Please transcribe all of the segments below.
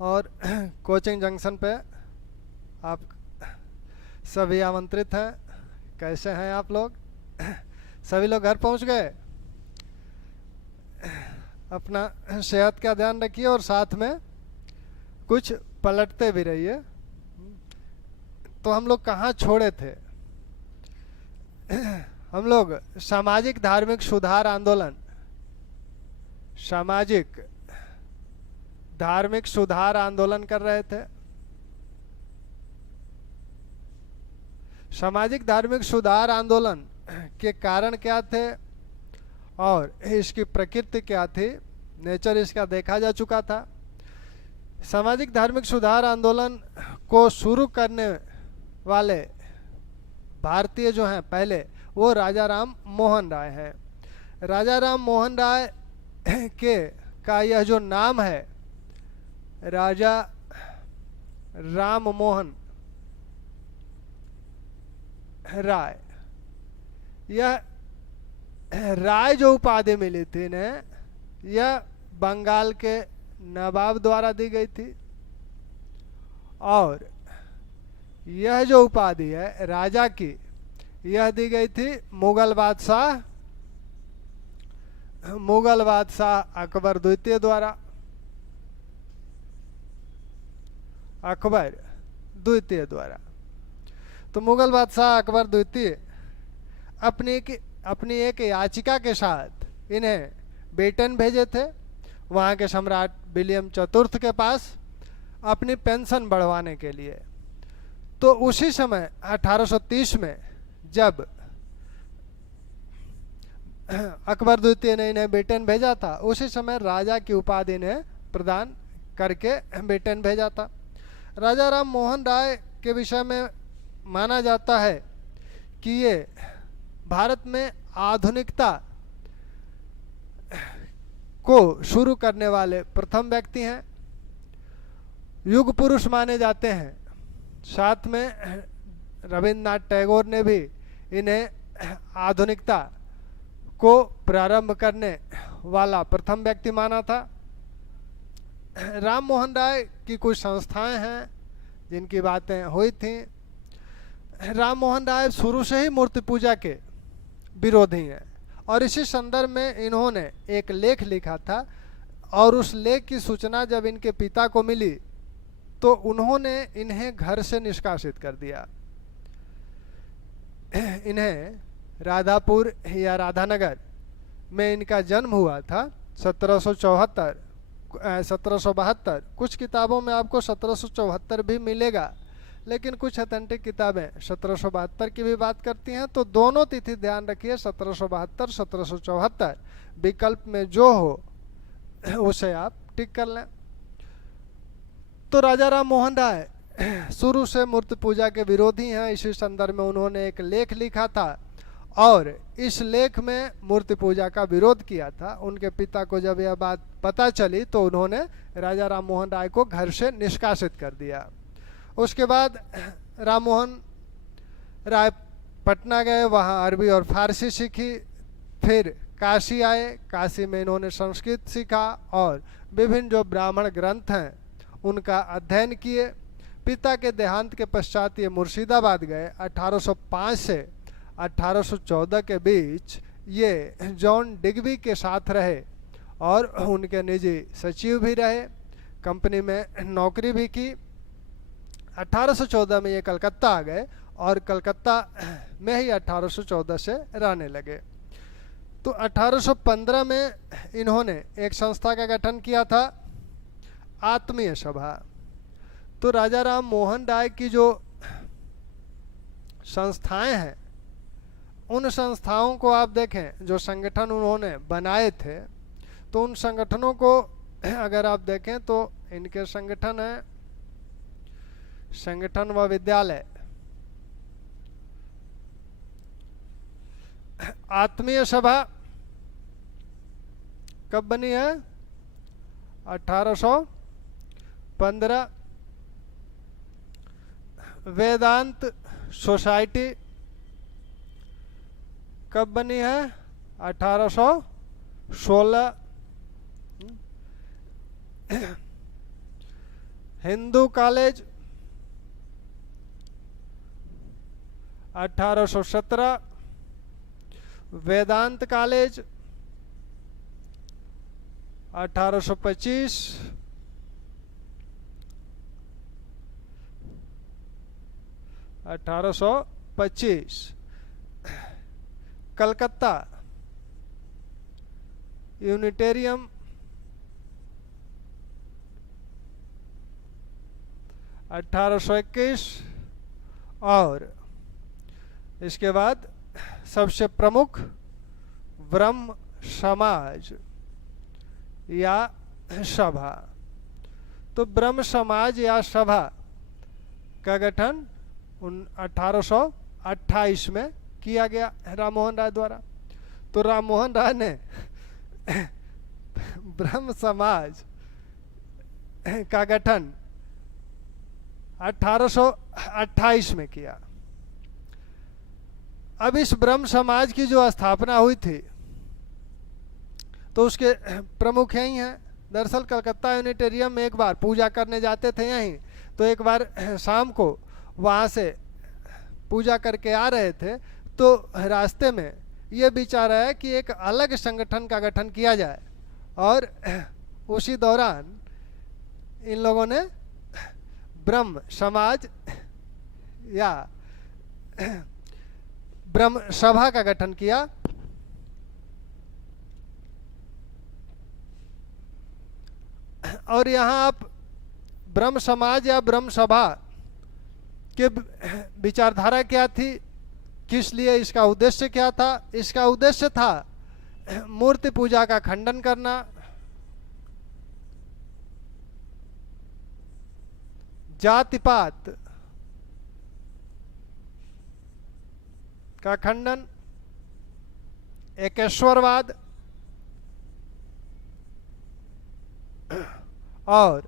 और coaching junction पे आप सभी आमंत्रित हैं। कैसे हैं आप लोग? सभी लोग घर पहुंच गए? अपना सेहत का ध्यान रखिए और साथ में कुछ पलटते भी रहिए। तो हम लोग कहाँ छोड़े थे? हम लोग सामाजिक धार्मिक सुधार आंदोलन, सामाजिक धार्मिक सुधार आंदोलन कर रहे थे। सामाजिक धार्मिक सुधार आंदोलन के कारण क्या थे और इसकी प्रकृति क्या थी, नेचर इसका देखा जा चुका था। सामाजिक धार्मिक सुधार आंदोलन को शुरू करने वाले भारतीय जो हैं पहले, वो राजा राम मोहन राय हैं। राजा राम मोहन राय के का यह जो नाम है, राजा राम मोहन राय, यह राय जो उपाधि मिली थी इन्हें, यह बंगाल के नवाब द्वारा दी गई थी। और यह जो उपाधि है राजा की, यह दी गई थी मुगल बादशाह अकबर द्वितीय द्वारा। अकबर द्वितीय द्वारा। तो मुगल बादशाह अकबर द्वितीय अपनी एक याचिका के साथ इन्हें ब्रिटेन भेजे थे, वहाँ के सम्राट विलियम चतुर्थ के पास अपनी पेंशन बढ़वाने के लिए। तो उसी समय 1830 में जब अकबर द्वितीय ने इन्हें ब्रिटेन भेजा था, उसी समय राजा की उपाधि इन्हें प्रदान करके ब्रिटेन भेजा था। राजा राम मोहन राय के विषय में माना जाता है कि ये भारत में आधुनिकता को शुरू करने वाले प्रथम व्यक्ति हैं, युग पुरुष माने जाते हैं। साथ में रविन्द्रनाथ टैगोर ने भी इन्हें आधुनिकता को प्रारंभ करने वाला प्रथम व्यक्ति माना था। राम मोहन राय की कुछ संस्थाएं हैं जिनकी बातें हुई थी। राम मोहन राय शुरू से ही मूर्ति पूजा के विरोधी हैं और इसी संदर्भ में इन्होंने एक लेख लिखा था, और उस लेख की सूचना जब इनके पिता को मिली तो उन्होंने इन्हें घर से निष्कासित कर दिया। इन्हें राधापुर या राधानगर में इनका जन्म हुआ था 1772। कुछ किताबों में आपको 1774 भी मिलेगा, लेकिन कुछ ऑथेंटिक किताबें 1772 की भी बात करती हैं। तो दोनों तिथि ध्यान रखिए, 1772 1774, विकल्प में जो हो उसे आप टिक कर लें। तो राजा राम मोहन राय शुरू से मूर्ति पूजा के विरोधी हैं। इसी संदर्भ में उन्होंने एक लेख लिखा था और इस लेख में मूर्ति पूजा का विरोध किया था। उनके पिता को जब यह बात पता चली तो उन्होंने राजा राम मोहन राय को घर से निष्कासित कर दिया। उसके बाद राम मोहन राय पटना गए, वहाँ अरबी और फारसी सीखी। फिर काशी आए, काशी में इन्होंने संस्कृत सीखा और विभिन्न जो ब्राह्मण ग्रंथ हैं उनका अध्ययन किए। पिता के देहांत के पश्चात ये मुर्शिदाबाद गए। 1805 से 1814 के बीच ये जॉन डिग्बी के साथ रहे और उनके निजी सचिव भी रहे, कंपनी में नौकरी भी की। 1814 में ये कलकत्ता आ गए और कलकत्ता में ही 1814 से रहने लगे। तो 1815 में इन्होंने एक संस्था का गठन किया था, आत्मीय सभा। तो राजा राम मोहन राय की जो संस्थाएं हैं, उन संस्थाओं को आप देखें, जो संगठन उन्होंने बनाए थे, तो उन संगठनों को अगर आप देखें तो इनके संगठन है संगठन व विद्यालय, आत्मीय सभा कब बनी है? 1815। वेदांत सोसाइटी कब बनी है? 1816। हिंदू कॉलेज 1817, वेदांत कॉलेज 1825, कलकत्ता यूनिटेरियम 1821, और इसके बाद सबसे प्रमुख ब्रह्म समाज या सभा। तो ब्रह्म समाज या सभा का गठन 1828 में किया गया राम मोहन राय द्वारा। तो राम मोहन राय ने ब्रह्म समाज का गठन 1828 में किया। अब इस ब्रह्म समाज की जो स्थापना हुई थी तो उसके प्रमुख यही हैं। दरअसल कलकत्ता यूनिटेरियम में एक बार पूजा करने जाते थे यहीं, तो एक बार शाम को वहाँ से पूजा करके आ रहे थे तो रास्ते में ये विचार आया कि एक अलग संगठन का गठन किया जाए, और उसी दौरान इन लोगों ने ब्रह्म समाज या ब्रह्म सभा का गठन किया। और यहाँ आप ब्रह्म समाज या ब्रह्म सभा के विचारधारा क्या थी, किस लिए, इसका उद्देश्य क्या था? इसका उद्देश्य था मूर्ति पूजा का खंडन करना, जातिपात का खंडन, एकेश्वरवाद और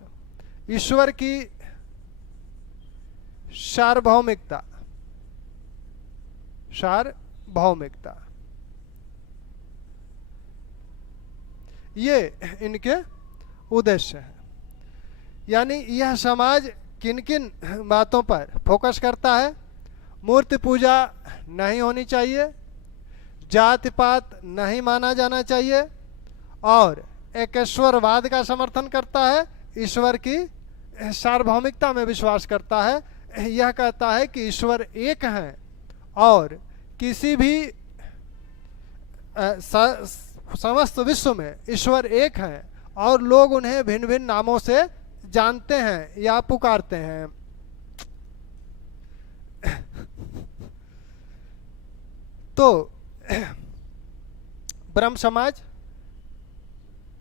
ईश्वर की सार्वभौमिकता। ये इनके उद्देश्य हैं। यानी यह समाज किन किन बातों पर फोकस करता है? मूर्ति पूजा नहीं होनी चाहिए, जाति पात नहीं माना जाना चाहिए, और एकेश्वरवाद का समर्थन करता है, ईश्वर की सार्वभौमिकता में विश्वास करता है। यह कहता है कि ईश्वर एक हैं और किसी भी समस्त विश्व में ईश्वर एक हैं और लोग उन्हें भिन्न भिन्न नामों से जानते हैं या पुकारते हैं। तो ब्रह्म समाज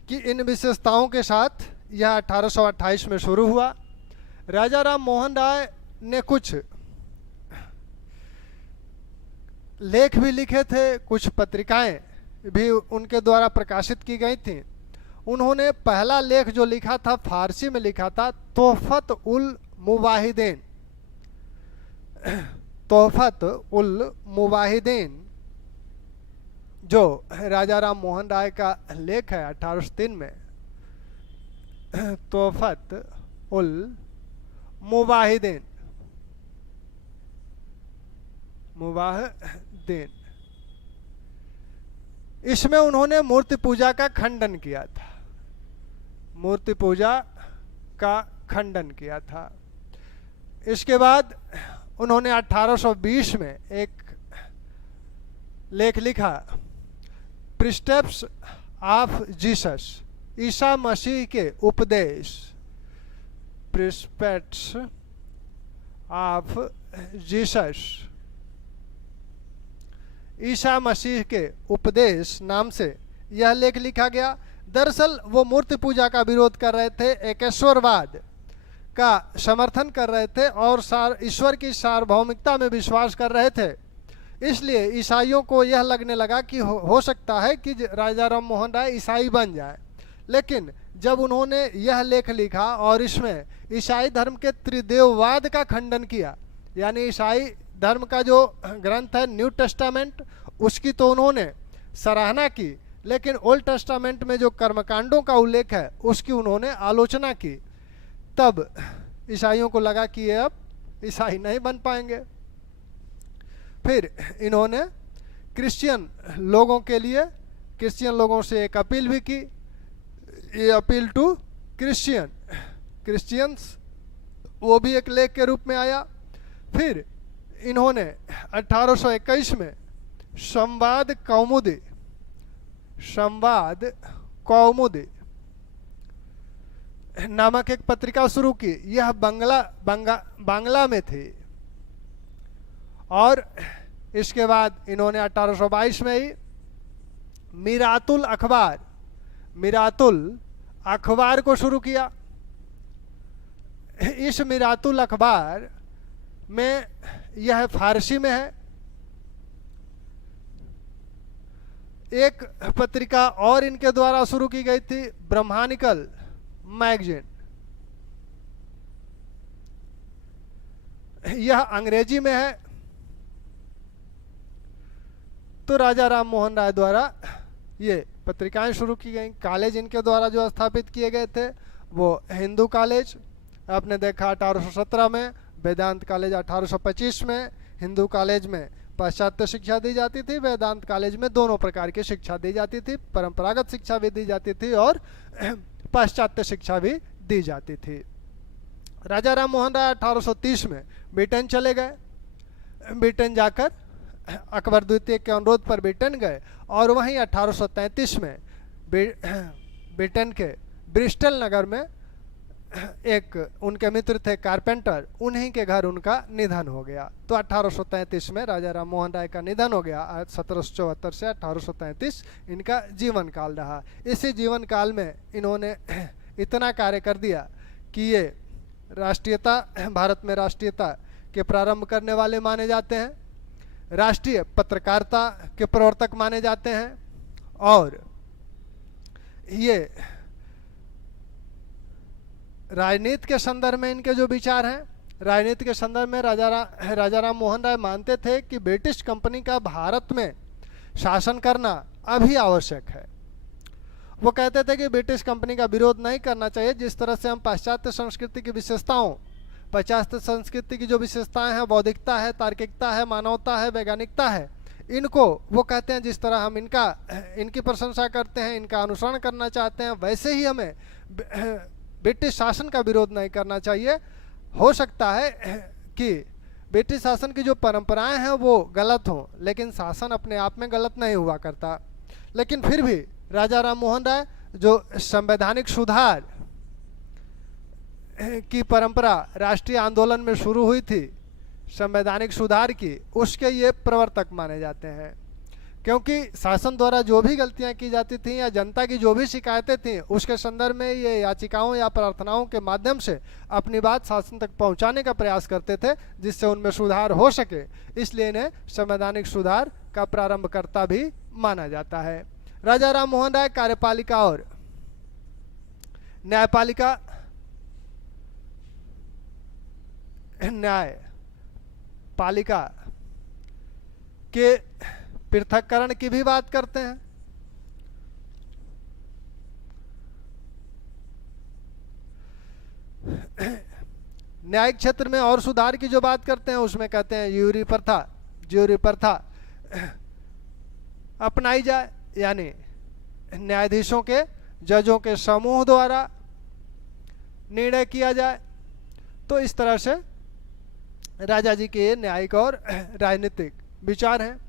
की इन विशेषताओं के साथ यह 1828 में शुरू हुआ। राजा राम मोहन राय ने कुछ लेख भी लिखे थे, कुछ पत्रिकाएं भी उनके द्वारा प्रकाशित की गई थी। उन्होंने पहला लेख जो लिखा था फारसी में लिखा था, तोहफत उल मुवाहिदीन। तोहफत उल मुवाहिदीन जो राजा राम मोहन राय का लेख है 1803 में, तोहफत उल मुवाहिदीन, इसमें उन्होंने मूर्ति पूजा का खंडन किया था। मूर्ति पूजा का खंडन किया था। इसके बाद उन्होंने 1820 में एक लेख लिखा, प्रिस्टेप्स ऑफ जीसस, ईसा मसीह के उपदेश। प्रिस्पेक्ट्स ऑफ जीसस, ईसा मसीह के उपदेश नाम से यह लेख लिखा गया। दरअसल वो मूर्ति पूजा का विरोध कर रहे थे, एकेश्वरवाद का समर्थन कर रहे थे और ईश्वर की सार्वभौमिकता में विश्वास कर रहे थे। इसलिए ईसाइयों को यह लगने लगा कि हो सकता है कि राजा राम मोहन राय ईसाई बन जाए। लेकिन जब उन्होंने यह लेख लिखा और इसमें ईसाई धर्म के त्रिदेववाद का खंडन किया, यानी ईसाई धर्म का जो ग्रंथ है न्यू टेस्टामेंट, उसकी तो उन्होंने सराहना की, लेकिन ओल्ड टेस्टामेंट में जो कर्मकांडों का उल्लेख है उसकी उन्होंने आलोचना की। तब ईसाइयों को लगा कि ये अब ईसाई नहीं बन पाएंगे। फिर इन्होंने क्रिश्चियन लोगों के लिए, क्रिश्चियन लोगों से एक अपील भी की, ये अपील टू क्रिश्चियंस, वो भी एक लेख के रूप में आया। फिर इन्होंने 1821 में संवाद कौमुदी नामक एक पत्रिका शुरू की। यह बांग्ला में थी। और इसके बाद इन्होंने 1822 में ही मीरातुल अखबार को शुरू किया। इस मीरातुल अखबार में, यह फारसी में है। एक पत्रिका और इनके द्वारा शुरू की गई थी, ब्रह्मानिकल मैगजीन। यह अंग्रेजी में है। तो राजा राम मोहन राय द्वारा ये पत्रिकाएं शुरू की गई। कॉलेज इनके द्वारा जो स्थापित किए गए थे वो हिंदू कॉलेज आपने देखा 1817 में, वेदांत कॉलेज 1825 में। हिंदू कॉलेज में पाश्चात्य शिक्षा दी जाती थी, वेदांत कॉलेज में दोनों प्रकार की शिक्षा दी जाती थी, परंपरागत शिक्षा भी दी जाती थी और पाश्चात्य शिक्षा भी दी जाती थी। राजा राम मोहन राय 1830 में ब्रिटेन चले गए। ब्रिटेन जाकर अकबर द्वितीय के अनुरोध पर ब्रिटेन गए और वहीं 1833 में ब्रिटेन के ब्रिस्टल नगर में एक उनके मित्र थे कारपेंटर, उन्हीं के घर उनका निधन हो गया। तो 1833 में राजा राम मोहन राय का निधन हो गया। 1774 से 1833 इनका जीवन काल रहा। इसी जीवन काल में इन्होंने इतना कार्य कर दिया कि ये राष्ट्रीयता, भारत में राष्ट्रीयता के प्रारंभ करने वाले माने जाते हैं, राष्ट्रीय पत्रकारिता के प्रवर्तक माने जाते हैं। और ये राजनीति के संदर्भ में इनके जो विचार हैं, राजनीति के संदर्भ में राजा राम मोहन राय मानते थे कि ब्रिटिश कंपनी का भारत में शासन करना अभी आवश्यक है। वो कहते थे कि ब्रिटिश कंपनी का विरोध नहीं करना चाहिए। जिस तरह से हम पाश्चात्य संस्कृति की विशेषताओं, पाश्चात्य संस्कृति की जो विशेषताएं हैं, बौद्धिकता है, तार्किकता है, मानवता है, वैज्ञानिकता है, इनको वो कहते हैं जिस तरह हम इनकी प्रशंसा करते हैं, इनका अनुसरण करना चाहते हैं, वैसे ही हमें ब्रिटिश शासन का विरोध नहीं करना चाहिए। हो सकता है कि ब्रिटिश शासन की जो परंपराएं हैं वो गलत हों, लेकिन शासन अपने आप में गलत नहीं हुआ करता। लेकिन फिर भी राजा राम मोहन राय जो संवैधानिक सुधार की परंपरा राष्ट्रीय आंदोलन में शुरू हुई थी, संवैधानिक सुधार की, उसके ये प्रवर्तक माने जाते हैं। क्योंकि शासन द्वारा जो भी गलतियां की जाती थी या जनता की जो भी शिकायतें थी, उसके संदर्भ में ये याचिकाओं या प्रार्थनाओं के माध्यम से अपनी बात शासन तक पहुंचाने का प्रयास करते थे, जिससे उनमें सुधार हो सके। इसलिए इन्हें संवैधानिक सुधार का प्रारंभकर्ता भी माना जाता है। राजा राम मोहन राय कार्यपालिका और न्यायपालिका, न्यायपालिका के पृथक्करण की भी बात करते हैं। न्यायिक क्षेत्र में और सुधार की जो बात करते हैं उसमें कहते हैं ज्यूरी प्रथा अपनाई जाए, यानी न्यायाधीशों के, जजों के समूह द्वारा निर्णय किया जाए। तो इस तरह से राजा जी के न्यायिक और राजनीतिक विचार हैं।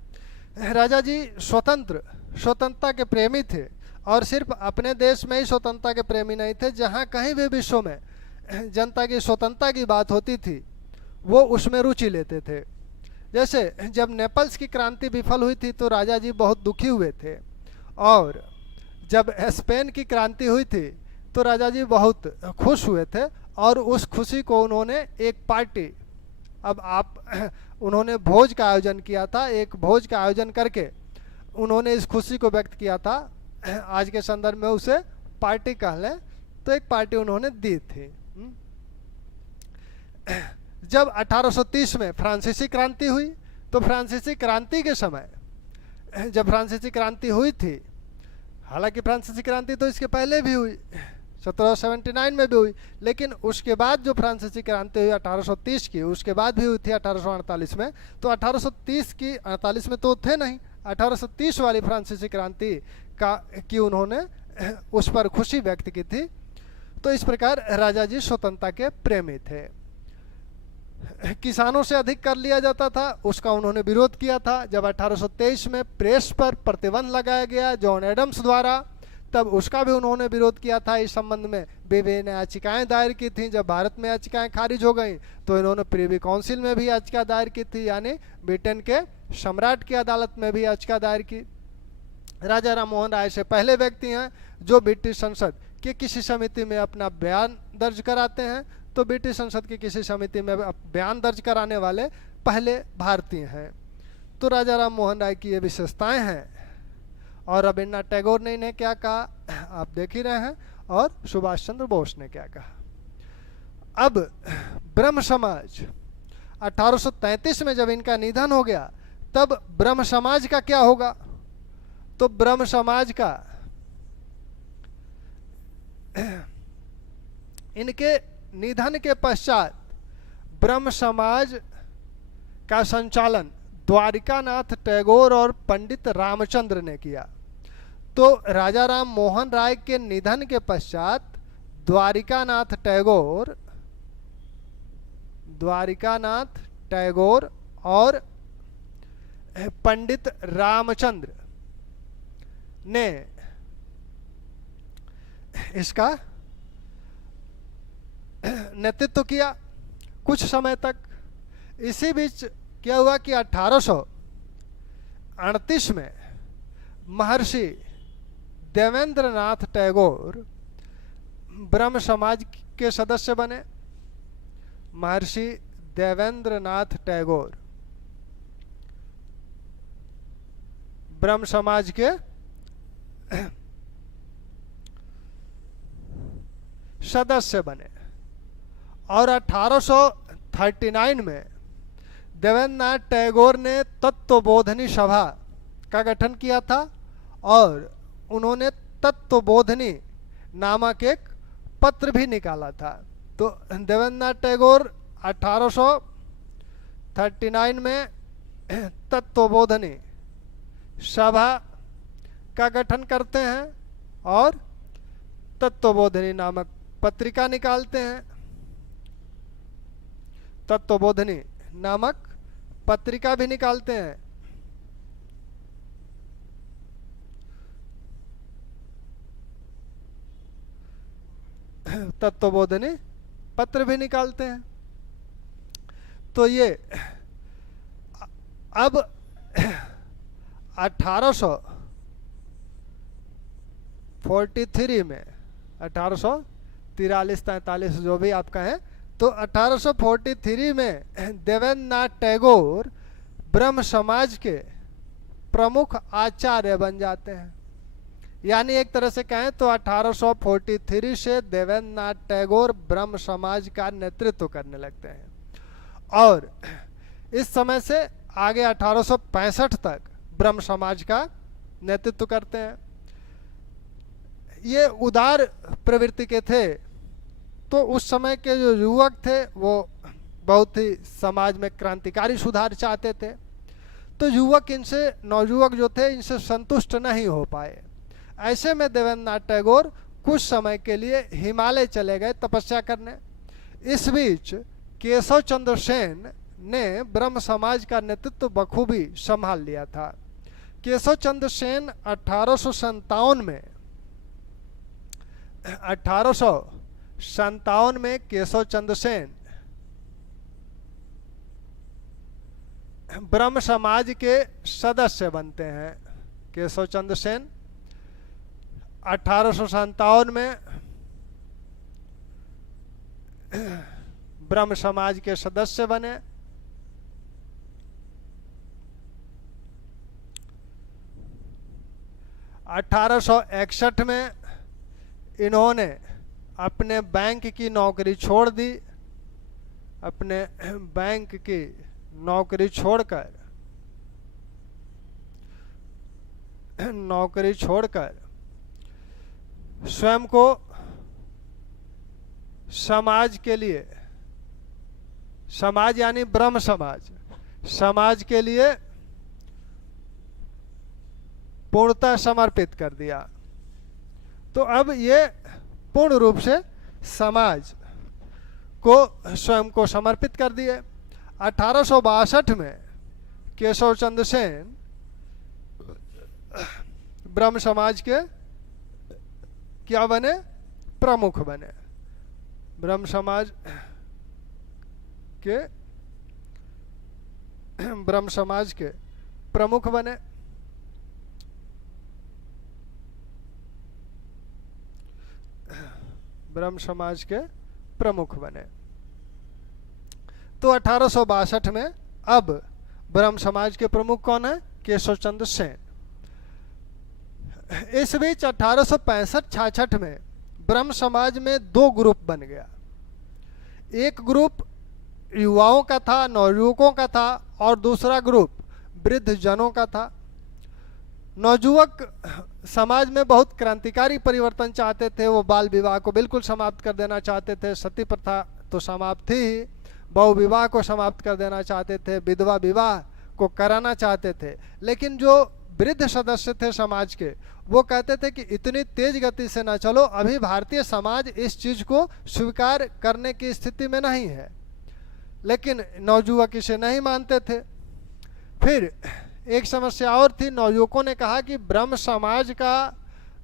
राजा जी स्वतंत्रता के प्रेमी थे और सिर्फ अपने देश में ही स्वतंत्रता के प्रेमी नहीं थे, जहाँ कहीं भी विश्व में जनता की स्वतंत्रता की बात होती थी वो उसमें रुचि लेते थे। जैसे जब नेपल्स की क्रांति विफल हुई थी तो राजा जी बहुत दुखी हुए थे, और जब स्पेन की क्रांति हुई थी तो राजा जी बहुत खुश हुए थे, और उस खुशी को उन्होंने एक पार्टी, उन्होंने भोज का आयोजन किया था। एक भोज का आयोजन करके उन्होंने इस खुशी को व्यक्त किया था। आज के संदर्भ में उसे पार्टी कह लें, तो एक पार्टी उन्होंने दी थी। जब 1830 में फ्रांसीसी क्रांति हुई, तो फ्रांसीसी क्रांति के समय जब फ्रांसीसी क्रांति हुई थी, हालांकि फ्रांसीसी क्रांति तो इसके पहले भी हुई, 1779 में भी हुई, लेकिन उसके बाद जो फ्रांसीसी क्रांति हुई 1830 की, उसके बाद भी हुई थी 1848 में। तो 1830 की 48 में तो थे नहीं, 1830 वाली फ्रांसीसी क्रांति की उन्होंने उस पर खुशी व्यक्त की थी। तो इस प्रकार राजा जी स्वतंत्रता के प्रेमी थे। किसानों से अधिक कर लिया जाता था, उसका उन्होंने विरोध किया था। जब 1823 में प्रेस पर प्रतिबंध लगाया गया जॉन एडम्स द्वारा, तब उसका भी उन्होंने विरोध किया था। इस संबंध में विभिन्न याचिकाएं दायर की थी। जब भारत में याचिकाएं खारिज हो गई तो इन्होंने प्रिवी काउंसिल में भी याचिका दायर की थी, यानी ब्रिटेन के सम्राट की अदालत में भी याचिका दायर की। राजा राम मोहन राय से पहले व्यक्ति हैं जो ब्रिटिश संसद की किसी समिति में अपना बयान दर्ज कराते हैं। तो ब्रिटिश संसद की किसी समिति में बयान दर्ज कराने वाले पहले भारतीय हैं। तो राजा राम मोहन राय की ये विशेषताएं हैं। और रविन्द्रनाथ टैगोर ने इन्हें क्या कहा आप देख ही रहे हैं, और सुभाष चंद्र बोस ने क्या कहा। अब ब्रह्म समाज 1833 में जब इनका निधन हो गया, तब ब्रह्म समाज का क्या होगा। तो ब्रह्म समाज का इनके निधन के पश्चात ब्रह्म समाज का संचालन द्वारिकानाथ टैगोर और पंडित रामचंद्र ने किया। तो राजा राम मोहन राय के निधन के पश्चात द्वारिकानाथ टैगोर और पंडित रामचंद्र ने इसका नेतृत्व किया कुछ समय तक। इसी बीच क्या हुआ कि 1838 में महर्षि देवेंद्र नाथ टैगोर ब्रह्म समाज के सदस्य बने। महर्षि देवेंद्र नाथ टैगोर ब्रह्म समाज के सदस्य बने। और 1839 में देवेंद्र नाथ टैगोर ने तत्वबोधनी सभा का गठन किया था और उन्होंने तत्वबोधनी नामक एक पत्र भी निकाला था। तो देवेंद्र नाथ टैगोर 1839 में तत्वबोधनी सभा का गठन करते हैं और तत्वबोधनी नामक पत्रिका निकालते हैं। तत्वबोधनी नामक पत्रिका भी निकालते हैं। तत्वबोधनी पत्र भी निकालते हैं। तो ये अब 1843 में 1843-43 जो भी आपका है, तो 1843 में देवेंद्र नाथ टैगोर ब्रह्म समाज के प्रमुख आचार्य बन जाते हैं। यानी एक तरह से कहें तो 1843 से देवेंद्र नाथ टैगोर ब्रह्म समाज का नेतृत्व करने लगते हैं और इस समय से आगे 1865 तक ब्रह्म समाज का नेतृत्व करते हैं। ये उदार प्रवृत्ति के थे, तो उस समय के जो युवक थे वो बहुत ही समाज में क्रांतिकारी सुधार चाहते थे। तो युवक इनसे, नवयुवक जो थे, इनसे संतुष्ट नहीं हो पाए। ऐसे में देवेंद्र नाथ टैगोर कुछ समय के लिए हिमालय चले गए तपस्या करने। इस बीच केशव चंद्र सेन ने ब्रह्म समाज का नेतृत्व बखूबी संभाल लिया था। केशव चंद्र सेन 1857 में केशव चंद्र सेन ब्रह्म समाज के सदस्य बनते हैं। केशव चंद्र सेन 1857 में ब्रह्म समाज के सदस्य बने। 1861 में इन्होंने अपने बैंक की नौकरी छोड़ दी। अपने बैंक की नौकरी छोड़कर स्वयं को समाज के लिए, समाज यानी ब्रह्म समाज, समाज के लिए पूर्णतः समर्पित कर दिया। तो अब ये पूर्ण रूप से समाज को स्वयं को समर्पित कर दिए। 1862 में केशव चंद्र सेन ब्रह्म समाज के क्या बने? प्रमुख बने। ब्रह्म समाज के प्रमुख बने। ब्रह्म समाज के प्रमुख बने। तो 1862 में अब ब्रह्म समाज के प्रमुख कौन है? केशव चंद्र सेन। इस बीच 1865-66 में ब्रह्म समाज में दो ग्रुप बन गया। एक ग्रुप युवाओं का था, नवयुवकों का था, और दूसरा ग्रुप वृद्ध जनों का था। नवयुवक समाज में बहुत क्रांतिकारी परिवर्तन चाहते थे। वो बाल विवाह को बिल्कुल समाप्त कर देना चाहते थे। सती प्रथा तो समाप्त थी ही, बहु विवाह को समाप्त कर देना चाहते थे, विधवा विवाह को कराना चाहते थे। लेकिन जो वृद्ध सदस्य थे समाज के, वो कहते थे कि इतनी तेज गति से ना चलो, अभी भारतीय समाज इस चीज को स्वीकार करने की स्थिति में नहीं है। लेकिन नवयुवक इसे नहीं मानते थे। फिर एक समस्या और थी। नवयुवकों ने कहा कि ब्रह्म समाज का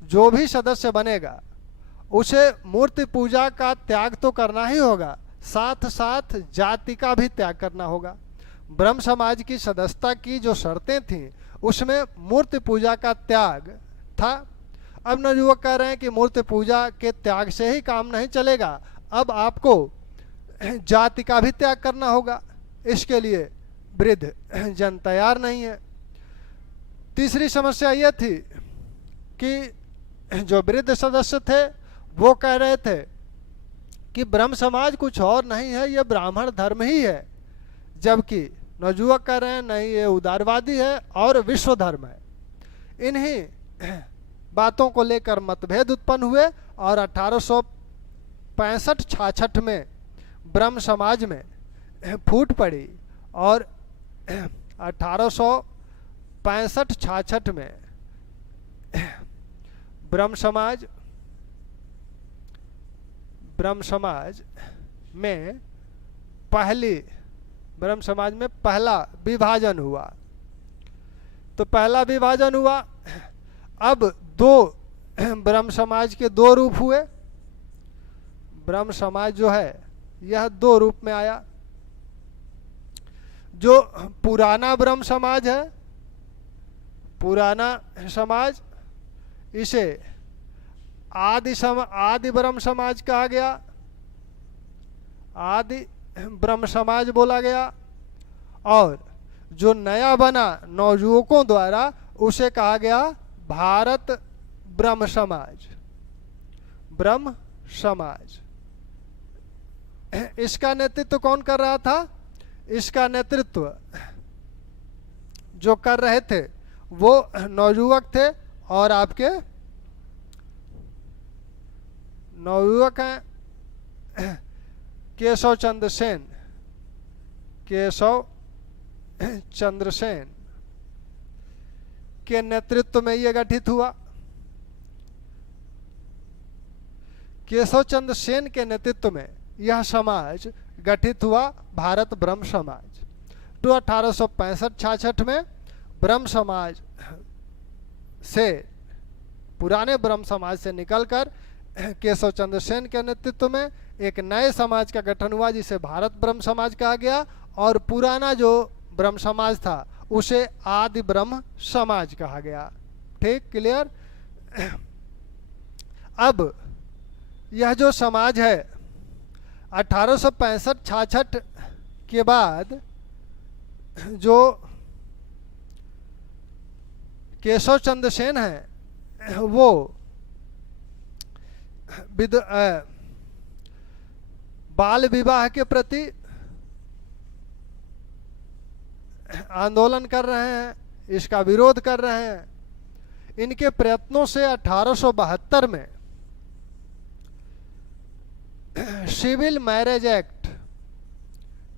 जो भी सदस्य बनेगा उसे मूर्ति पूजा का त्याग तो करना ही होगा, साथ साथ जाति का भी त्याग करना होगा। ब्रह्म समाज की सदस्यता की जो शर्तें थीं उसमें मूर्ति पूजा का त्याग था। अब नवयुवक कह रहे हैं कि मूर्ति पूजा के त्याग से ही काम नहीं चलेगा, अब आपको जाति का भी त्याग करना होगा। इसके लिए वृद्ध जन तैयार नहीं है। तीसरी समस्या यह थी कि जो वृद्ध सदस्य थे वो कह रहे थे कि ब्रह्म समाज कुछ और नहीं है, यह ब्राह्मण धर्म ही है। जबकि नवयुवक कह रहे हैं नहीं, ये उदारवादी है और विश्व धर्म है। इन्हीं बातों को लेकर मतभेद उत्पन्न हुए और 1865-66 में ब्रह्म समाज में फूट पड़ी और 1865-66 में ब्रह्म समाज में पहला विभाजन हुआ। तो पहला विभाजन हुआ। अब ब्रह्म समाज के दो रूप हुए। ब्रह्म समाज जो है यह दो रूप में आया। जो पुराना ब्रह्म समाज है, पुराना समाज, इसे आदि ब्रह्म समाज कहा गया, आदि ब्रह्म समाज बोला गया। और जो नया बना नवयुवकों द्वारा उसे कहा गया भारत ब्रह्म समाज। ब्रह्म समाज, इसका नेतृत्व कौन कर रहा था? इसका नेतृत्व जो कर रहे थे वो नवयुवक थे। और आपके नवयुवक हैं केशव चंद्र सेन। केशव चंद्र सेन के नेतृत्व में यह गठित हुआ। केशव चंद्र सेन के नेतृत्व में यह समाज गठित हुआ, भारत ब्रह्म समाज। तो 1865-66 में ब्रह्म समाज से, पुराने ब्रह्म समाज से निकलकर केशव चंद्र सेन के नेतृत्व में एक नए समाज का गठन हुआ जिसे भारत ब्रह्म समाज कहा गया। और पुराना जो ब्रह्म समाज था उसे आदि ब्रह्म समाज कहा गया। ठीक, क्लियर? अब यह जो समाज है 1865-66 के बाद जो केशव चंद्र सेन है वो बाल विवाह के प्रति आंदोलन कर रहे हैं, इसका विरोध कर रहे हैं। इनके प्रयत्नों से 1872 में civil marriage act,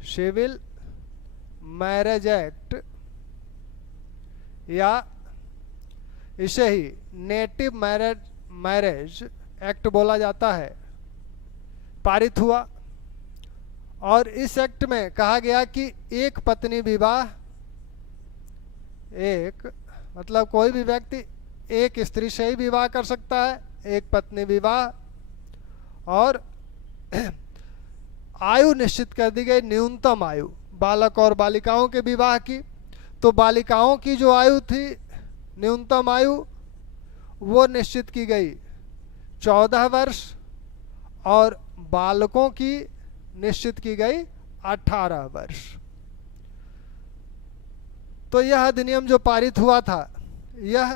civil marriage act या इसे ही नेटिव मैरिज एक्ट बोला जाता है, पारित हुआ। और इस एक्ट में कहा गया कि एक पत्नी विवाह, एक मतलब कोई भी व्यक्ति एक स्त्री से ही विवाह कर सकता है, एक पत्नी विवाह। और आयु निश्चित कर दी गई, न्यूनतम आयु बालक और बालिकाओं के विवाह की। तो बालिकाओं की जो आयु थी, न्यूनतम आयु, वो निश्चित की गई 14 वर्ष और बालकों की निश्चित की गई 18 वर्ष। तो यह अधिनियम जो पारित हुआ था, यह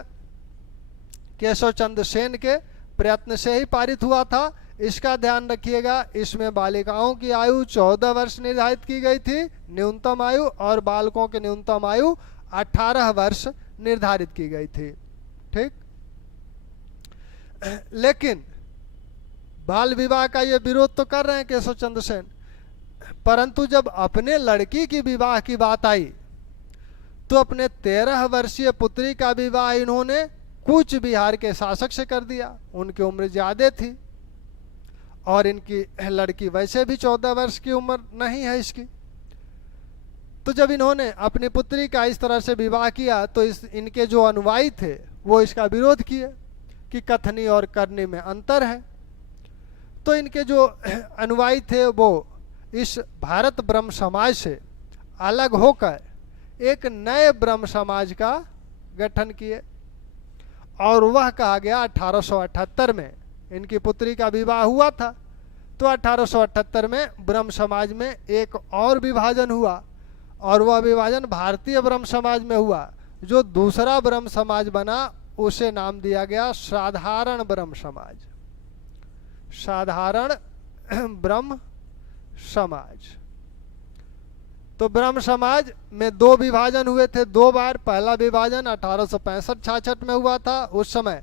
केशव चंद्र सेन के प्रयत्न से ही पारित हुआ था। इसका ध्यान रखिएगा, इसमें बालिकाओं की आयु 14 वर्ष निर्धारित की गई थी न्यूनतम आयु, और बालकों की न्यूनतम आयु 18 वर्ष निर्धारित की गई थी। ठीक। लेकिन बाल विवाह का ये विरोध तो कर रहे हैं केशव चंद्र सेन, परंतु जब अपने लड़की की विवाह की बात आई तो अपने 13 वर्षीय पुत्री का विवाह इन्होंने कूच बिहार के शासक से कर दिया। उनकी उम्र ज्यादा थी और इनकी लड़की वैसे भी 14 वर्ष की उम्र नहीं है इसकी। तो जब इन्होंने अपनी पुत्री का इस तरह से विवाह किया तो इनके जो अनुयायी थे वो इसका विरोध किए कि कथनी और करनी में अंतर है। तो इनके जो अनुयायी थे वो इस भारत ब्रह्म समाज से अलग होकर एक नए ब्रह्म समाज का गठन किए, और वह कहा गया 1878 में इनकी पुत्री का विवाह हुआ था। तो 1878 में ब्रह्म समाज में एक और विभाजन हुआ, और वह विभाजन भारतीय ब्रह्म समाज में हुआ। जो दूसरा ब्रह्म समाज बना उसे नाम दिया गया साधारण ब्रह्म समाज, साधारण ब्रह्म समाज। तो ब्रह्म समाज में दो विभाजन हुए थे, 2 बार। पहला विभाजन 1865-66 में हुआ था। उस समय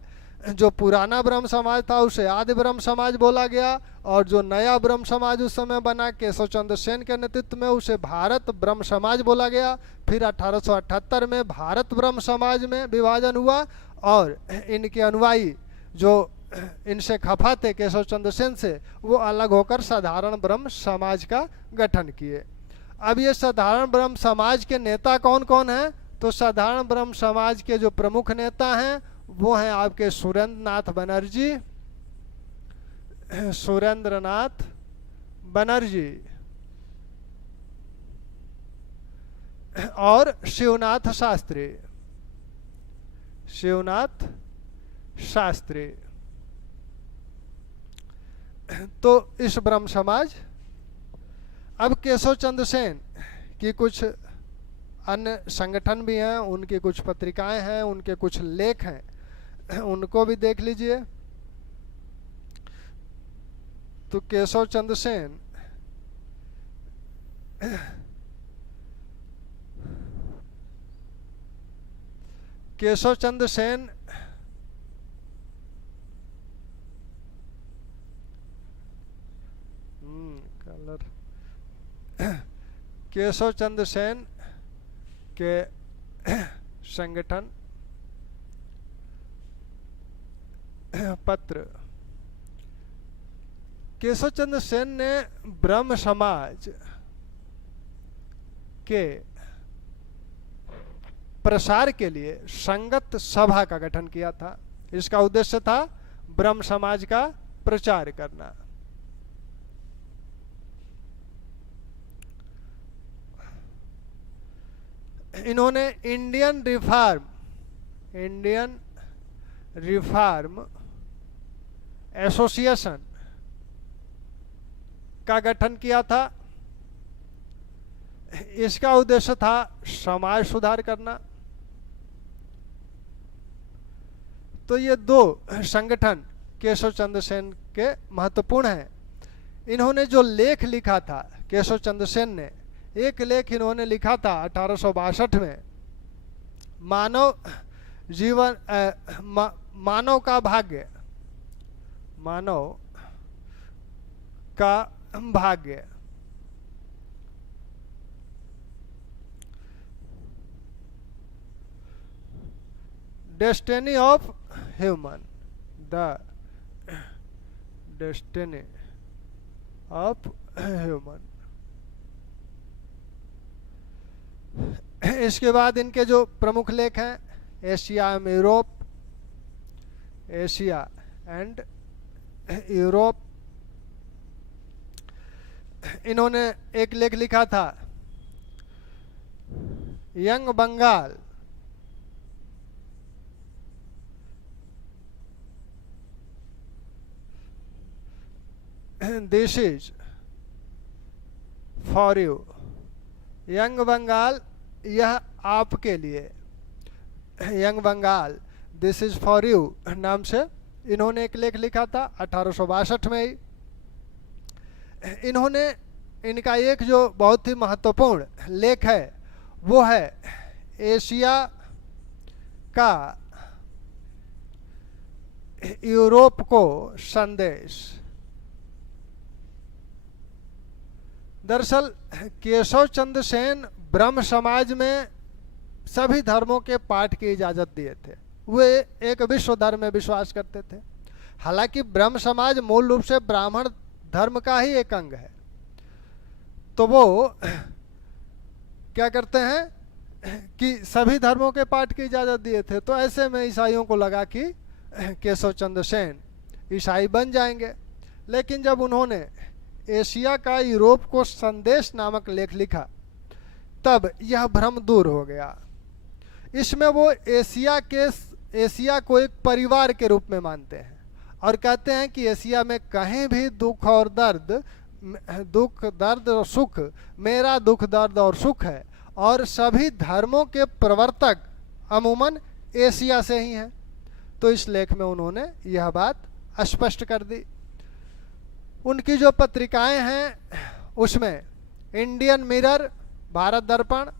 जो पुराना ब्रह्म समाज था उसे आदि ब्रह्म समाज बोला गया, और जो नया ब्रह्म समाज उस समय बना केशव चंद्र सेन के नेतृत्व में उसे भारत ब्रह्म समाज बोला गया। फिर 1878 में भारत ब्रह्म समाज में विभाजन हुआ, और इनके अनुयायी जो इनसे खफा थे केशव चंद्र सेन से, वो अलग होकर साधारण ब्रह्म समाज का गठन किए। अब ये साधारण ब्रह्म समाज के नेता कौन कौन हैं? तो साधारण ब्रह्म समाज के जो प्रमुख नेता हैं वो हैं आपके सुरेंद्र नाथ बनर्जी, सुरेंद्रनाथ बनर्जी और शिवनाथ शास्त्री, शिवनाथ शास्त्री। तो इस ब्रह्म समाज, अब केशव चंद्र सेन की कुछ अन्य संगठन भी हैं, उनकी कुछ पत्रिकाएं हैं, उनके कुछ लेख हैं, उनको भी देख लीजिए। तो केशव चंद्र सेन केशव चंद्र सेन कलर केशव चंद्र सेन के संगठन पत्र। केशव चंद्र सेन ने ब्रह्म समाज के प्रसार के लिए संगत सभा का गठन किया था। इसका उद्देश्य था ब्रह्म समाज का प्रचार करना। इन्होंने इंडियन रिफॉर्म एसोसिएशन का गठन किया था। इसका उद्देश्य था समाज सुधार करना। तो ये 2 संगठन केशव चंद्र सेन के महत्वपूर्ण हैं। इन्होंने जो लेख लिखा था केशव चंद्र सेन ने, एक लेख इन्होंने लिखा था 1862 में, मानव जीवन मानव का भाग्य, मानव का भाग्य। Destiny of human, the destiny of human. इसके बाद इनके जो प्रमुख लेख हैं, Asia and Europe, Asia and Europe. इन्होंने एक लेख लिखा था, young Bengal, this is for you. Young Bengal, यह आपके लिए। Young Bengal, this is for you नाम से इन्होंने एक लेख लिखा था 1862 में ही। इन्होंने, इनका एक जो बहुत ही महत्वपूर्ण लेख है वो है एशिया का यूरोप को संदेश। दरअसल केशव चंद्र सेन ब्रह्म समाज में सभी धर्मों के पाठ की इजाज़त दिए थे। वे एक विश्व धर्म में विश्वास करते थे। हालांकि ब्रह्म समाज मूल रूप से ब्राह्मण धर्म का ही एक अंग है, तो वो क्या करते हैं कि सभी धर्मों के पाठ की इजाज़त दिए थे। तो ऐसे में ईसाइयों को लगा कि केशव चंद्र सेन ईसाई बन जाएंगे। लेकिन जब उन्होंने एशिया का यूरोप को संदेश नामक लेख लिखा, तब यह भ्रम दूर हो गया। इसमें वो एशिया को एक परिवार के रूप में मानते हैं और कहते हैं कि एशिया में कहीं भी दुख दर्द और सुख, मेरा दुख दर्द और सुख है, और सभी धर्मों के प्रवर्तक अमूमन एशिया से ही हैं। तो इस लेख में उन्होंने यह बात स्पष्ट कर दी। उनकी जो पत्रिकाएं हैं उसमें इंडियन मिरर, भारत दर्पण,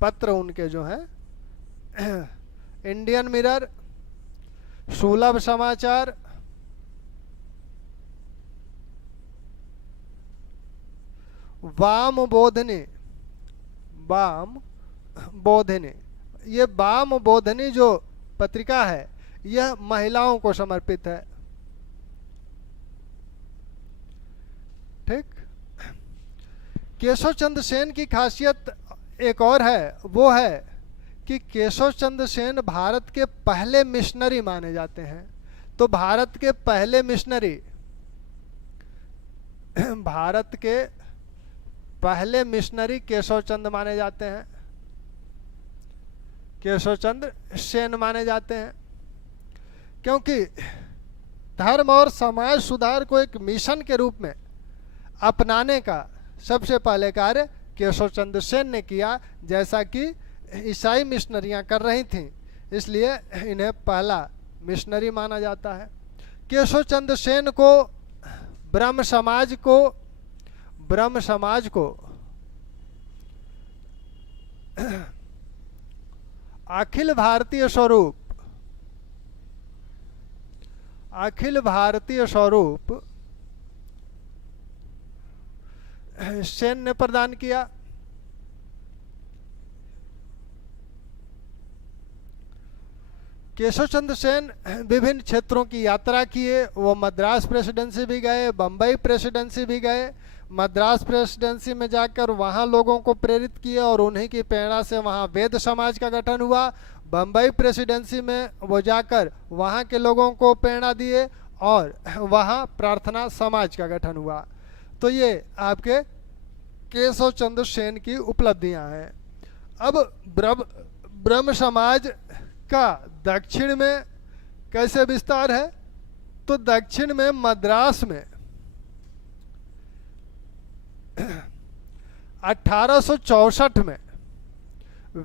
पत्र उनके जो हैं, इंडियन मिरर, सुलभ समाचार, वाम बोधनी, ये वाम बोधनी जो पत्रिका है यह महिलाओं को समर्पित है। ठीक। केशव चंद्र सेन की खासियत एक और है, वो है कि केशव चंद्र सेन भारत के पहले मिशनरी माने जाते हैं। तो भारत के पहले मिशनरी, भारत के पहले मिशनरी केशव चंद्र माने जाते हैं, केशव चंद्र सेन माने जाते हैं। क्योंकि धर्म और समाज सुधार को एक मिशन के रूप में अपनाने का सबसे पहले कार्य केशव चंद्र सेन ने किया, जैसा कि ईसाई मिशनरियां कर रही थीं, इसलिए इन्हें पहला मिशनरी माना जाता है। केशव चंद्र सेन को ब्रह्म समाज को अखिल भारतीय स्वरूप सेन ने प्रदान किया। केशव चंद्र सेन विभिन्न क्षेत्रों की यात्रा किए। वो मद्रास प्रेसिडेंसी भी गए, बम्बई प्रेसिडेंसी भी गए। मद्रास प्रेसिडेंसी में जाकर वहाँ लोगों को प्रेरित किया और उन्हीं की प्रेरणा से वहाँ वेद समाज का गठन हुआ। बम्बई प्रेसिडेंसी में वो जाकर वहाँ के लोगों को प्रेरणा दिए और वहाँ प्रार्थना समाज का गठन हुआ। तो ये आपके केशव चंद्र सेन की उपलब्धियां हैं। अब ब्रह्म समाज का दक्षिण में कैसे विस्तार है, तो दक्षिण में मद्रास में 1864 में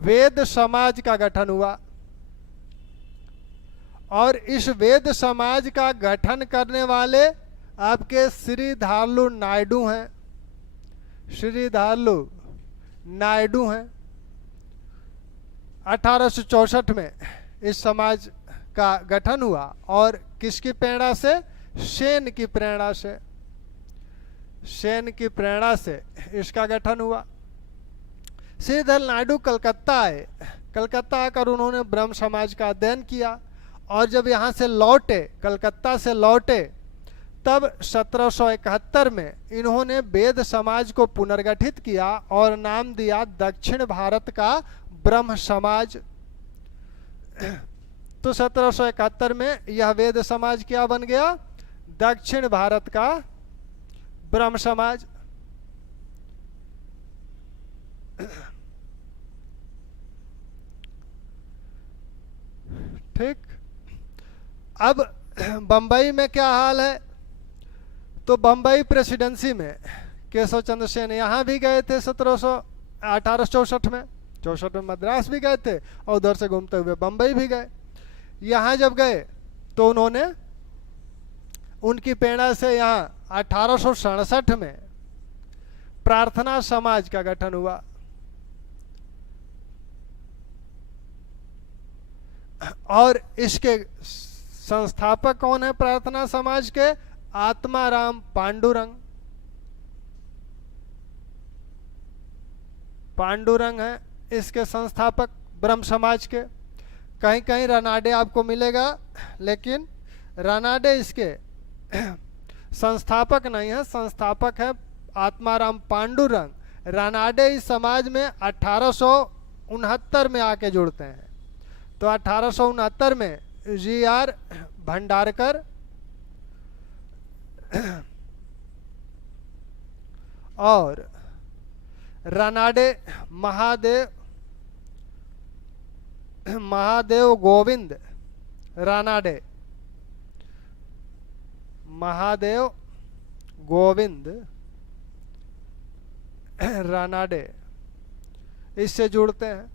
वेद समाज का गठन हुआ और इस वेद समाज का गठन करने वाले आपके श्रीधारलू नायडू हैं। श्रीधारलू नायडू हैं। 1864 में इस समाज का गठन हुआ। और किसकी प्रेरणा से? सेन की प्रेरणा से। सेन की प्रेरणा से इसका गठन हुआ। श्रीधर नायडू कलकत्ता आए। कलकत्ता आकर उन्होंने ब्रह्म समाज का अध्ययन किया और जब यहाँ से लौटे, कलकत्ता से लौटे, तब 1771 में इन्होंने वेद समाज को पुनर्गठित किया और नाम दिया दक्षिण भारत का ब्रह्म समाज। तो 1771 में यह वेद समाज क्या बन गया? दक्षिण भारत का ब्रह्म समाज। ठीक। अब बंबई में क्या हाल है? तो बंबई प्रेसिडेंसी में केशव चंद्र सेन यहाँ भी गए थे 1864 में। 64 में मद्रास भी गए थे और उधर से घूमते हुए बंबई भी गए। यहाँ जब गए तो उन्होंने, उनकी प्रेरणा से यहाँ 1867 में प्रार्थना समाज का गठन हुआ। और इसके संस्थापक कौन है प्रार्थना समाज के? आत्माराम पांडुरंग। पांडुरंग है इसके संस्थापक ब्रह्म समाज के। कहीं कहीं रनाडे आपको मिलेगा, लेकिन रनाडे इसके संस्थापक नहीं है। संस्थापक है आत्माराम पांडुरंग। रनाडे इस समाज में 1869 में आके जुड़ते हैं। तो 1869 में GR भंडारकर और रनाडे महादेव गोविंद रानाडे, महादेव गोविंद रानाडे इससे जुड़ते हैं।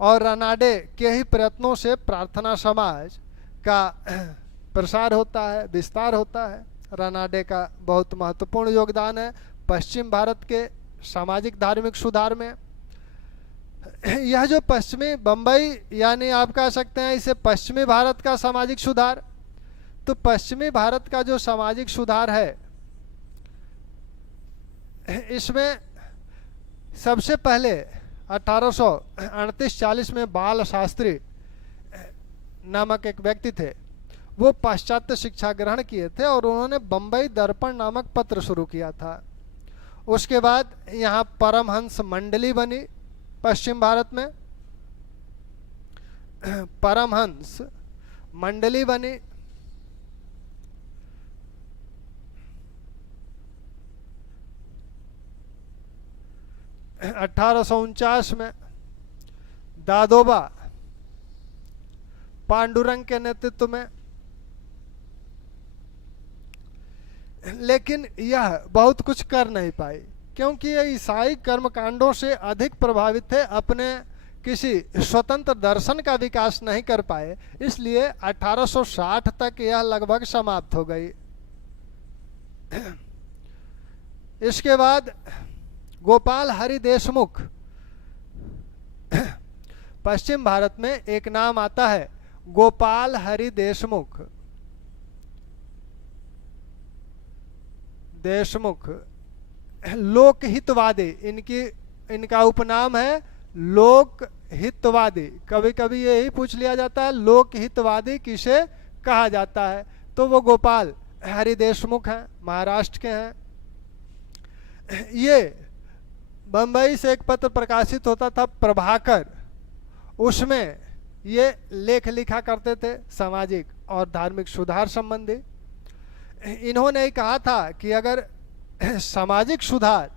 और रानाडे के ही प्रयत्नों से प्रार्थना समाज का प्रसार होता है, विस्तार होता है। रानाडे का बहुत महत्वपूर्ण योगदान है पश्चिम भारत के सामाजिक धार्मिक सुधार में। यह जो पश्चिमी बंबई, यानी आप कह सकते हैं इसे पश्चिमी भारत का सामाजिक सुधार। तो पश्चिमी भारत का जो सामाजिक सुधार है, इसमें सबसे पहले 1838-40 में बाल शास्त्री नामक एक व्यक्ति थे। वो पाश्चात्य शिक्षा ग्रहण किए थे और उन्होंने बंबई दर्पण नामक पत्र शुरू किया था। उसके बाद यहाँ परमहंस मंडली बनी पश्चिम भारत में। परमहंस मंडली बनी। सन 1849 में दादोबा पांडुरंग के नेतृत्व में। लेकिन यह बहुत कुछ कर नहीं पाई, क्योंकि ये ईसाई कर्मकांडों से अधिक प्रभावित थे, अपने किसी स्वतंत्र दर्शन का विकास नहीं कर पाए। इसलिए 1860 तक यह लगभग समाप्त हो गई। इसके बाद गोपाल हरि देशमुख, पश्चिम भारत में एक नाम आता है गोपाल हरि देशमुख। देशमुख लोकहितवादी, इनका उपनाम है लोकहितवादी। कभी कभी यही पूछ लिया जाता है लोकहितवादी किसे कहा जाता है, तो वो गोपाल हरि देशमुख हैं, महाराष्ट्र के हैं। ये बंबई से एक पत्र प्रकाशित होता था प्रभाकर, उसमें ये लेख लिखा करते थे सामाजिक और धार्मिक सुधार संबंधी। इन्होंने कहा था कि अगर सामाजिक सुधार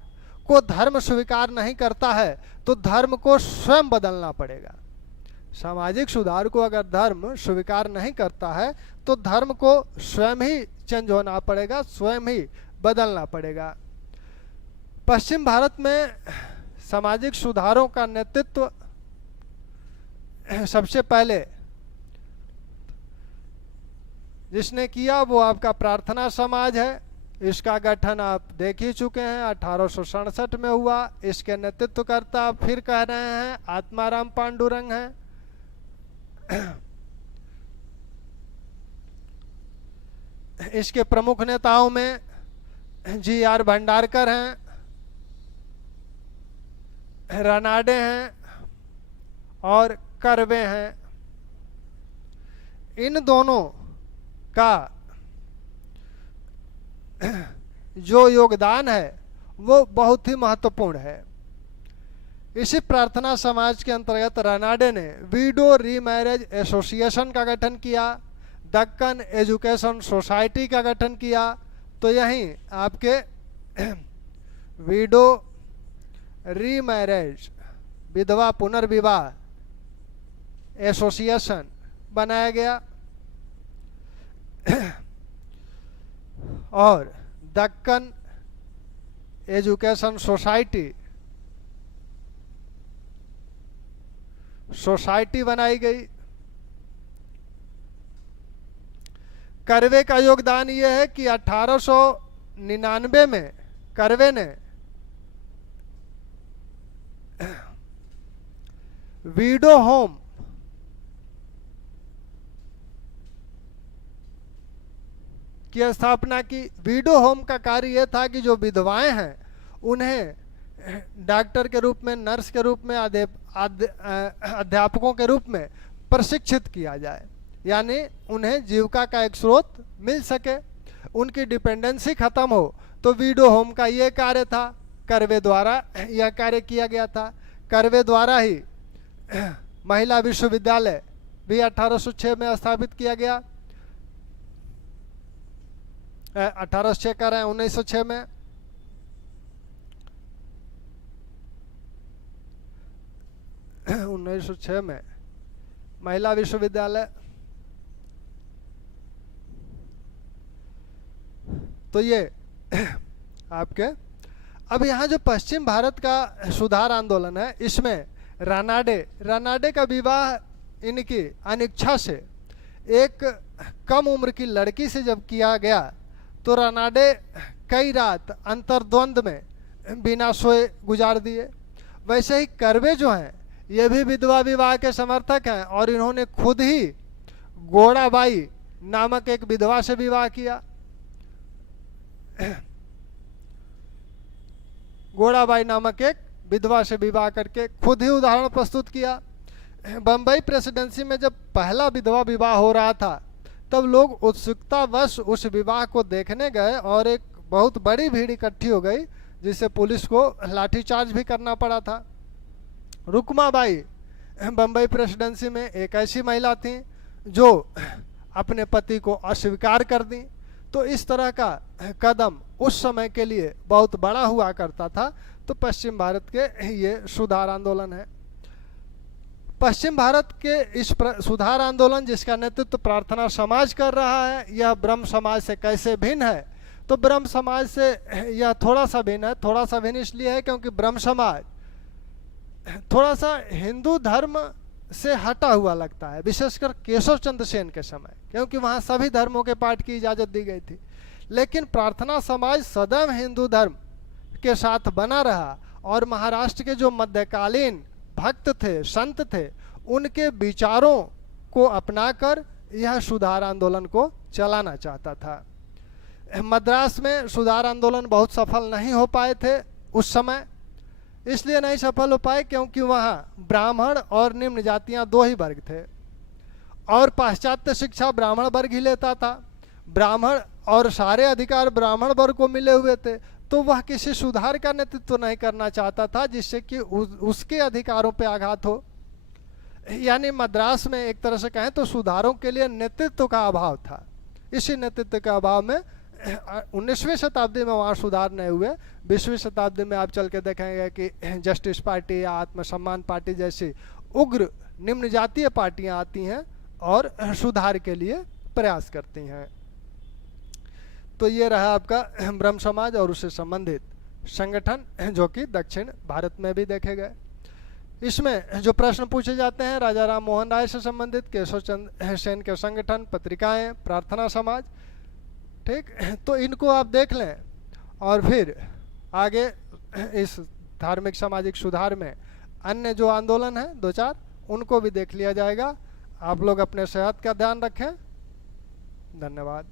को धर्म स्वीकार नहीं करता है तो धर्म को स्वयं बदलना पड़ेगा। सामाजिक सुधार को अगर धर्म स्वीकार नहीं करता है तो धर्म को स्वयं ही चेंज होना पड़ेगा, स्वयं ही बदलना पड़ेगा। पश्चिम भारत में सामाजिक सुधारों का नेतृत्व सबसे पहले जिसने किया वो आपका प्रार्थना समाज है। इसका गठन आप देख ही चुके हैं, 1867 में हुआ। इसके नेतृत्वकर्ता फिर कह रहे हैं आत्माराम पांडुरंग हैं। इसके प्रमुख नेताओं में जी.आर. भंडारकर हैं, रानाडे हैं और कर्वे हैं। इन दोनों का जो योगदान है वो बहुत ही महत्वपूर्ण है। इसी प्रार्थना समाज के अंतर्गत रानाडे ने विडो रीमैरेज एसोसिएशन का गठन किया, दक्कन एजुकेशन सोसाइटी का गठन किया। तो यहीं आपके विडो रीमैरेज विधवा पुनर्विवाह एसोसिएशन बनाया गया और दक्कन एजुकेशन सोसाइटी बनाई गई। कर्वे का योगदान यह है कि 1899 में कर्वे ने वीडो होम की स्थापना की। वीडो होम का कार्य यह था कि जो विधवाएं हैं उन्हें डॉक्टर के रूप में, नर्स के रूप में, अध्यापकों के रूप में प्रशिक्षित किया जाए, यानी उन्हें जीविका का एक स्रोत मिल सके, उनकी डिपेंडेंसी खत्म हो। तो वीडो होम का ये कार्य था, कर्वे द्वारा यह कार्य किया गया था। कर्वे द्वारा ही महिला विश्वविद्यालय भी 1806 में स्थापित किया गया। 1806 कर रहे हैं, 1906 में 1906 में महिला विश्वविद्यालय। तो ये आपके अब यहाँ जो पश्चिम भारत का सुधार आंदोलन है, इसमें रानाडे का विवाह इनकी अनिच्छा से एक कम उम्र की लड़की से जब किया गया तो रानाडे कई रात अंतर्द्वंद में बिना सोए गुजार दिए। वैसे ही कर्वे जो हैं ये भी विधवा विवाह के समर्थक हैं और इन्होंने खुद ही गोड़ाबाई नामक एक विधवा से विवाह किया। गोड़ाबाई नामक एक विधवा से विवाह करके खुद ही उदाहरण प्रस्तुत किया। बम्बई प्रेसिडेंसी में जब पहला विधवा विवाह हो रहा था तब लोग उत्सुकतावश उस विवाह को देखने गए और एक बहुत बड़ी भीड़ इकट्ठी हो गई, जिससे पुलिस को लाठीचार्ज भी करना पड़ा था। रुकमाबाई बम्बई प्रेसिडेंसी में एक ऐसी महिला थी जो अपने पति को अस्वीकार कर दी। तो इस तरह का कदम उस समय के लिए बहुत बड़ा हुआ करता था। तो पश्चिम भारत के ये सुधार आंदोलन है। पश्चिम भारत के इस सुधार आंदोलन जिसका नेतृत्व प्रार्थना समाज कर रहा है, यह ब्रह्म समाज से कैसे भिन्न है? तो ब्रह्म समाज से यह थोड़ा सा भिन्न है। थोड़ा सा भिन्न इसलिए है क्योंकि ब्रह्म समाज थोड़ा सा हिंदू धर्म से हटा हुआ लगता है, विशेषकर केशव चंद्र सेन के समय, क्योंकि वहाँ सभी धर्मों के पाठ की इजाज़त दी गई थी। लेकिन प्रार्थना समाज सदैव हिंदू धर्म के साथ बना रहा और महाराष्ट्र के जो मध्यकालीन भक्त थे, संत थे, उनके विचारों को अपनाकर यह सुधार आंदोलन को चलाना चाहता था। मद्रास में सुधार आंदोलन बहुत सफल नहीं हो पाए थे उस समय। इसलिए नहीं सफल हो पाए क्योंकि वहाँ ब्राह्मण और निम्न जातियाँ दो ही वर्ग थे और पाश्चात्य शिक्षा ब्राह्मण वर्ग ही लेता था। ब्राह्मण और सारे अधिकार ब्राह्मण वर्ग को मिले हुए थे, तो वह किसी सुधार का नेतृत्व नहीं करना चाहता था जिससे कि उसके अधिकारों पर आघात हो। यानी मद्रास में एक तरह से कहें तो सुधारों के लिए नेतृत्व का अभाव था। इसी नेतृत्व के अभाव में 19वीं शताब्दी में वहाँ सुधार नहीं हुए। 20वीं शताब्दी में आप चल के देखेंगे कि जस्टिस पार्टी या आत्मसम्मान पार्टी जैसी उग्र निम्न जातीय पार्टियाँ आती हैं और सुधार के लिए प्रयास करती हैं। तो ये रहा आपका ब्रह्म समाज और उससे संबंधित संगठन जो कि दक्षिण भारत में भी देखे गए। इसमें जो प्रश्न पूछे जाते हैं राजा राम मोहन राय से संबंधित, केशव चंद्र सेन के संगठन, पत्रिकाएं, प्रार्थना समाज, ठीक, तो इनको आप देख लें और फिर आगे इस धार्मिक सामाजिक सुधार में अन्य जो आंदोलन है 2-4 उनको भी देख लिया जाएगा। आप लोग अपने सेहत का ध्यान रखें। धन्यवाद।